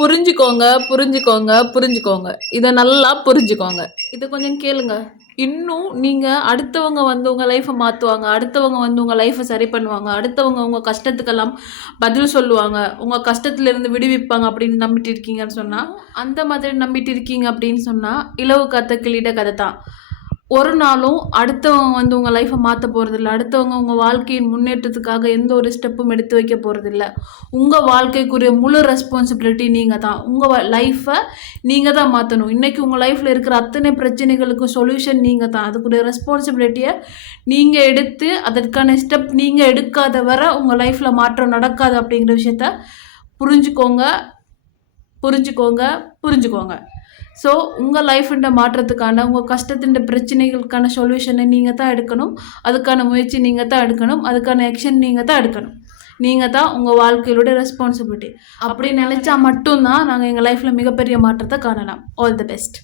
புரிஞ்சுக்கோங்க, புரிஞ்சுக்கோங்க, புரிஞ்சுக்கோங்க. இத நல்லா புரிஞ்சுக்கோங்க. இத கொஞ்சம் கேளுங்க. இன்னும் நீங்க அடுத்தவங்க வந்து உங்க லைஃப மாத்துவாங்க. அடுத்தவங்க வந்து உங்க லைஃப சரி பண்ணுவாங்க. அடுத்தவங்க உங்க கஷ்டத்துக்கெல்லாம் பதில் சொல்லுவாங்க. உங்க கஷ்டத்திலிருந்து விடுவிப்பாங்க அப்படின்னு நம்பிட்டு இருக்கீங்கன்னு சொன்னா, அந்த மாதிரி நம்பிட்டு இருக்கீங்க அப்படின்னு சொன்னா, இலவு காத்த கிளியிட கதை தான். ஒரு நாளும் அடுத்தவங்க வந்து உங்க லைஃப மாத்த போறதில்ல. அடுத்தவங்க உங்க வாழ்க்கையின் முன்னேற்றத்துக்காக எந்த ஒரு ஸ்டெப்பும் எடுத்து வைக்க போறதில்ல. உங்க வாழ்க்கைக்குரிய முழு ரெஸ்பான்சிபிலிட்டி நீங்க தான். உங்க லைஃப நீங்க தான் மாத்தணும். இன்னைக்கு உங்க லைஃப்ல இருக்கிற அத்தனை பிரச்சனைகளுக்கும் சொல்யூஷன் நீங்க தான். அதுக்குரிய ரெஸ்பான்சிபிலிட்டிய நீங்க எடுத்து, அதற்கான ஸ்டெப் நீங்க எடுக்காத வரை உங்க லைஃப்ல மாற்றம் நடக்காது அப்படிங்கிற விஷயத்த புரிஞ்சுக்கோங்க, புரிஞ்சுக்கோங்க, புரிஞ்சுக்கோங்க. ஸோ உங்கள் லைஃப்ன்ற மாற்றத்துக்கான உங்கள் கஷ்டத்தின் பிரச்சனைகளுக்கான சொல்யூஷனை நீங்கள் தான் எடுக்கணும். அதுக்கான முயற்சி நீங்கள் தான் எடுக்கணும். அதுக்கான ஆக்ஷன் நீங்கள் தான் எடுக்கணும். நீங்கள் தான் உங்கள் வாழ்க்கையோட ரெஸ்பான்சிபிலிட்டி. அப்படி நினச்சா மட்டும்தான் நாங்கள் எங்கள் லைஃப்பில் மிகப்பெரிய மாற்றத்தை காணலாம். All the best.